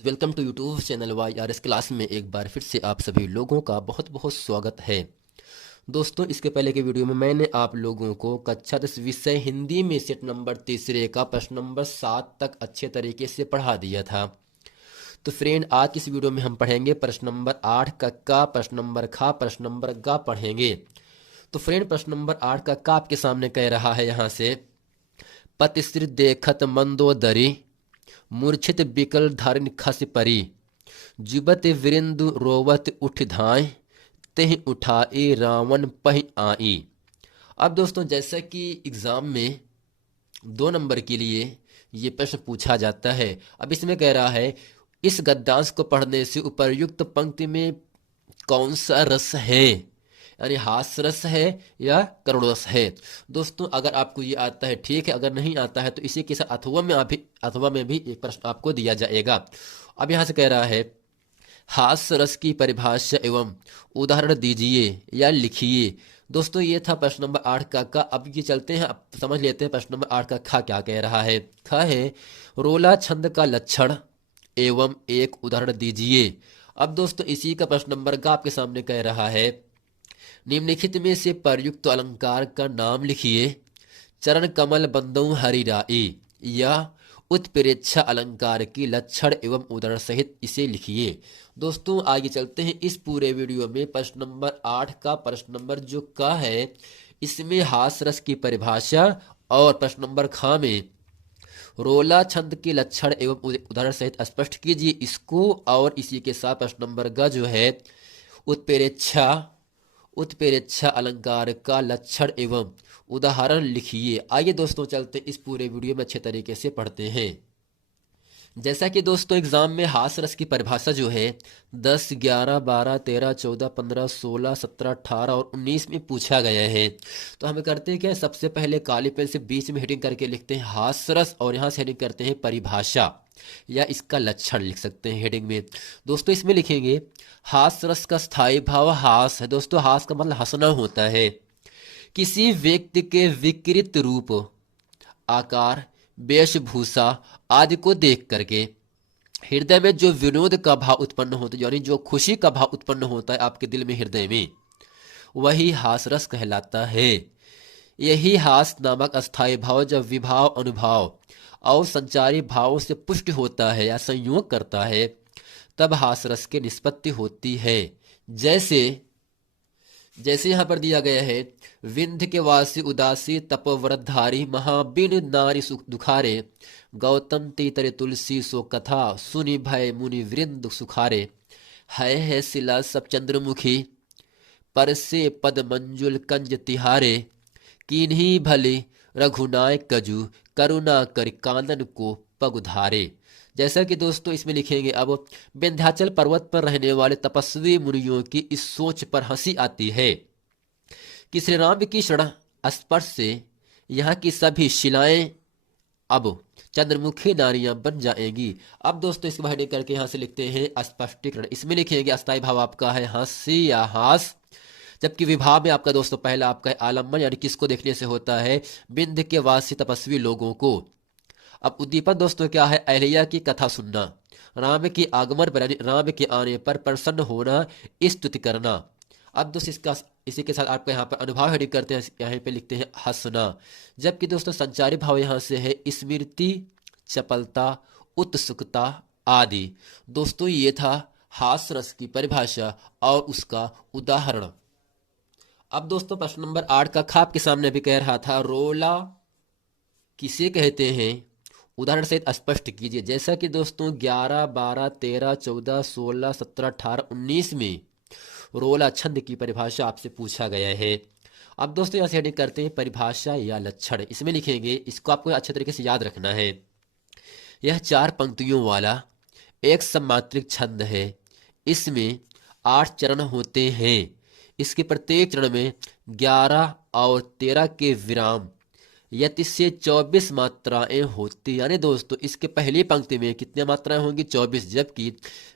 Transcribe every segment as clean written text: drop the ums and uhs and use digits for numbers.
Welcome to YouTube channel Y R S class में एक बार फिर से आप सभी लोगों का बहुत बहुत स्वागत है। दोस्तों, इसके पहले के वीडियो में मैंने आप लोगों को कक्षा 10 विषय हिंदी में सेट नंबर तीसरे का प्रश्न नंबर 7 तक अच्छे तरीके से पढ़ा दिया था। तो फ्रेंड, आज की इस वीडियो में हम पढ़ेंगे प्रश्न नंबर 8 का प्रश्न नंबर खा, प्रश्न नंबर गा पढ़ेंगे। तो फ्रेंड, प्रश्न नंबर 8 का आपके सामने कह रहा है यहाँ से, पतिश्री देखत मंदोदरी मूर्छित बिकल धारिन खस परी जुबत वृंद रोवत उठ धाय तेह उठाए रावण पह आई। अब दोस्तों, जैसा कि एग्जाम में 2 नंबर के लिए ये प्रश्न पूछा जाता है। अब इसमें कह रहा है, इस गद्यांश को पढ़ने से उपर्युक्त पंक्ति में कौन सा रस है, यानी हास्य रस है या करुण रस है। दोस्तों, अगर आपको ये आता है ठीक है, अगर नहीं आता है तो इसी के साथ अथवा में भी एक प्रश्न आपको दिया जाएगा। अब यहाँ से कह रहा है, हास्य रस की परिभाषा एवं उदाहरण दीजिए या लिखिए। दोस्तों, ये था प्रश्न नंबर 8 का। अब ये चलते हैं, अब समझ लेते हैं प्रश्न नंबर 8 का खा क्या कह रहा है। खा है, रोला छंद का लक्षण एवं एक उदाहरण दीजिए। अब दोस्तों, इसी का प्रश्न नंबर का आपके सामने कह रहा है, निम्नलिखित में से प्रयुक्त अलंकार का नाम लिखिए। चरण कमल बंदौ हरि राई, या उत्प्रेक्षा अलंकार की लक्षण एवं उदाहरण सहित इसे लिखिए। दोस्तों, आगे चलते हैं। इस पूरे वीडियो में प्रश्न नंबर 8 का प्रश्न नंबर जो का है, इसमें हास रस की परिभाषा और प्रश्न नंबर खा में रोला छंद के लक्षण एवं उदाहरण सहित स्पष्ट कीजिए इसको। और इसी के साथ प्रश्न नंबर ग जो है, उत्प्रेक्षा उत्प्रेक्षा अलंकार का लक्षण एवं उदाहरण लिखिए। आइए दोस्तों, चलते इस पूरे वीडियो में अच्छे तरीके से पढ़ते हैं। जैसा कि दोस्तों, एग्जाम में हास रस की परिभाषा जो है 10, 11, 12, 13, 14, 15, 16, 17, 18 और 19 में पूछा गया है। तो हम करते हैं क्या, सबसे पहले काली पेन से बीच में हेडिंग करके लिखते हैं हास रस, और यहाँ से हेडिंग करते हैं परिभाषा या इसका लक्षण लिख सकते हैं हेडिंग में। दोस्तों, इसमें लिखेंगे, हास रस का स्थायी भाव हास है। दोस्तों, हास का मतलब हंसना होता है। किसी व्यक्ति के विकृत रूप, आकार, वेशभूषा आदि को देख करके हृदय में जो विनोद का भाव उत्पन्न होता है, यानी जो खुशी का भाव उत्पन्न होता है आपके दिल में, हृदय में, वही हास रस कहलाता है। यही हास नामक अस्थायी भाव जब विभाव, अनुभाव और संचारी भावों से पुष्ट होता है या संयोग करता है, तब हास रस की निष्पत्ति होती है। जैसे जैसे यहाँ पर दिया गया है, विंध्य के वासी उदासी तपोव्रतधारी महाबिन नारी सुख दुखारे गौतम तीतरे तुलसी सो कथा सुनि भय मुनि वृंद सुखारे है शिला सब चंद्रमुखी पर से पद मंजुल कंज तिहारे किन्हीं भले रघुनाय कजु करुणा कर कानन को पग उधारे। जैसा कि दोस्तों, इसमें लिखेंगे, अब विंध्याचल पर्वत पर रहने वाले तपस्वी मुनियों की इस सोच पर हंसी आती है कि श्री राम की शरण स्पर्श से यहाँ की सभी शिलाएं अब चंद्रमुखी नारियां बन जाएंगी। अब दोस्तों, इसको हेडिंग करके यहाँ से लिखते हैं स्पष्टीकरण। इसमें लिखेंगे, अस्थायी भाव आपका है हंसी या हास, जबकि विभाव में आपका दोस्तों पहला आपका है आलम्बन, यानी किसको देखने से होता है, विंध्य के वासी तपस्वी लोगों को। अब उद्दीपन दोस्तों क्या है, अहल्या की कथा सुनना, राम के आगमन पर यानी राम के आने पर प्रसन्न होना, स्तुति करना। अब दोस्तों, इसी के साथ आपका यहाँ पर अनुभाव हेडिंग करते हैं, यहाँ पे लिखते हैं हंसना। जबकि दोस्तों, संचारी भाव यहाँ से है स्मृति, चपलता, उत्सुकता आदि। दोस्तों, ये था हास रस की परिभाषा और उसका उदाहरण। अब दोस्तों, प्रश्न नंबर 8 का खा आपके सामने भी कह रहा था, रोला किसे कहते हैं, उदाहरण सहित स्पष्ट कीजिए। जैसा कि दोस्तों 11, 12, 13, 14, 16, 17, 18, 19 में रोला छंद की परिभाषा आपसे पूछा गया है। अब दोस्तों, यहाँ से हेडिंग करते हैं परिभाषा या लक्षण। इसमें लिखेंगे, इसको आपको अच्छे तरीके से याद रखना है, यह 4 पंक्तियों वाला एक सम्मात्रिक छंद है। इसमें 8 चरण होते हैं। इसके प्रत्येक चरण में 11 और 13 के विराम यति से 24 मात्राएं होती, यानी दोस्तों, इसके पहली पंक्ति में कितनी मात्राएं होंगी, 24, जबकि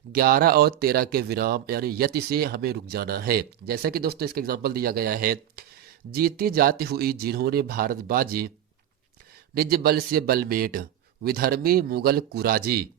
11 और 13 के विराम यानी यति से हमें रुक जाना है। जैसा कि दोस्तों, इसका एग्जांपल दिया गया है, जीती जाती हुई जिन्होंने भारत बाजी, निज बल से बलमेट विधर्मी मुगल कुराजी,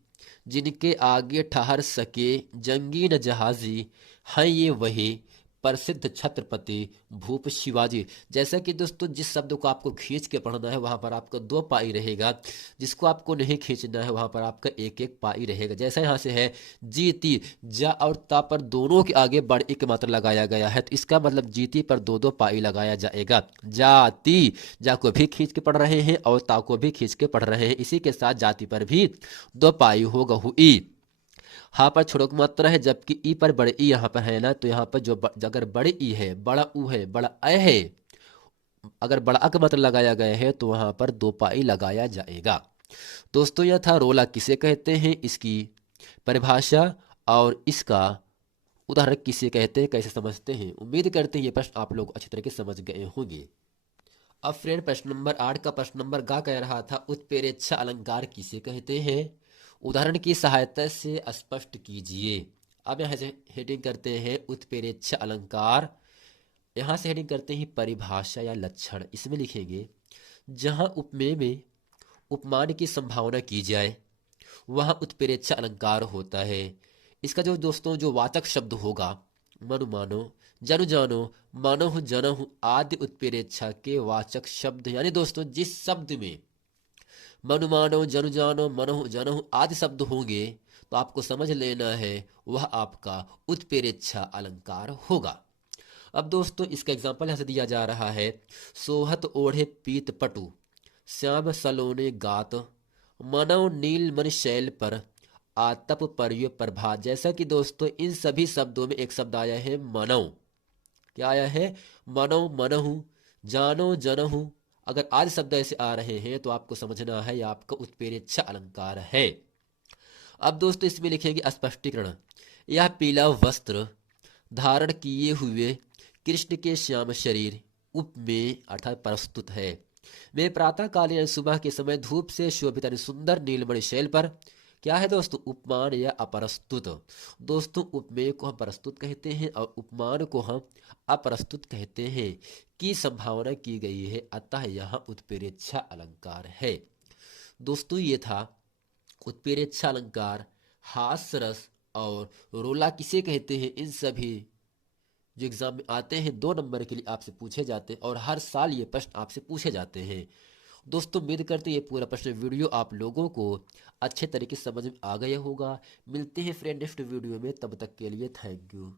जिनके आगे ठहर सके जंगी न जहाजी, हैं ये वही प्रसिद्ध छत्रपति भूप शिवाजी। जैसा कि दोस्तों जिस शब्द को आपको खींच के पढ़ना है वहां पर आपका 2 पाई रहेगा, जिसको आपको नहीं खींचना है वहां पर आपका 1 पाई रहेगा। जैसा यहाँ से है जीती, जा और ता पर दोनों के आगे बड़ एक मात्रा लगाया गया है, तो इसका मतलब जीती पर 2 पाई लगाया जाएगा। जाति, जा को भी खींच के पढ़ रहे हैं और ता को भी खींच के पढ़ रहे हैं, इसी के साथ जाति पर भी 2 पाई होगा। हुई, हाँ पर छोड़क मात्रा है, जबकि ई पर बड़े ई यहाँ पर है ना, तो यहाँ पर अगर बड़े ई है, बड़ा ऊ है, बड़ा अ है, अगर बड़ा अ का मात्रा लगाया गया है तो वहां पर 2 पाई लगाया जाएगा। दोस्तों यह था रोला किसे कहते हैं, इसकी परिभाषा और इसका उदाहरण किसे कहते हैं, कैसे समझते हैं। उम्मीद करते हैं ये प्रश्न आप लोग अच्छी तरह से समझ गए होंगे। अब फ्रेंड प्रश्न नंबर 8 का प्रश्न नंबर गा कह रहा था उत्प्रेक्षा अलंकार किसे कहते हैं, उदाहरण की सहायता से स्पष्ट कीजिए। अब यहाँ से हेडिंग करते हैं उत्प्रेक्षा अलंकार, यहाँ से हेडिंग करते हैं परिभाषा या लक्षण। इसमें लिखेंगे जहाँ उपमेय में उपमान की संभावना की जाए वहाँ उत्प्रेक्षा अलंकार होता है। इसका जो दोस्तों जो वाचक शब्द होगा मनु मानो, जनु जानो, मानो जनहु आदि उत्प्रेक्षा के वाचक शब्द, यानी दोस्तों जिस शब्द में मनु मानो, जनु जानो, मनहु जनहु आदि शब्द होंगे तो आपको समझ लेना है वह आपका उत्प्रेक्षा अलंकार होगा। अब दोस्तों इसका एग्जाम्पल यहाँ से दिया जा रहा है सोहत ओढ़े पीत पटु, श्याम सलोने गात, मनव नील मन शैल पर, आतप पर्य प्रभात। जैसा कि दोस्तों इन सभी शब्दों में एक शब्द आया है मनव, क्या आया है, मनव, मनहु, जानो, जनहु। अगर आदि शब्द ऐसे आ रहे हैं तो आपको समझना है यह आपका उत्प्रेक्षा अलंकार है। अब दोस्तों इसमें लिखेंगे स्पष्टीकरण, यह पीला वस्त्र धारण किए हुए कृष्ण के श्याम शरीर उपमेय अर्थात प्रस्तुत है। मैं प्रातः काल या सुबह के समय धूप से शोभित यानी सुंदर नीलमणि शैल पर, क्या है दोस्तों, उपमान या अप्रस्तुत। दोस्तों उपमेय को हम प्रस्तुत कहते हैं और उपमान को हम अप्रस्तुत कहते हैं, की संभावना की गई है, अतः यह उत्प्रेक्षा अलंकार है। दोस्तों ये था उत्प्रेक्षा अलंकार, हास्य रस और रोला किसे कहते हैं, इन सभी जो एग्जाम में आते हैं 2 नंबर के लिए आपसे पूछे जाते हैं और हर साल ये प्रश्न आपसे पूछे जाते हैं। दोस्तों उम्मीद करते हैं ये पूरा प्रश्न वीडियो आप लोगों को अच्छे तरीके से समझ में आ गया होगा। मिलते हैं फ्रेंड नेक्स्ट वीडियो में, तब तक के लिए थैंक यू।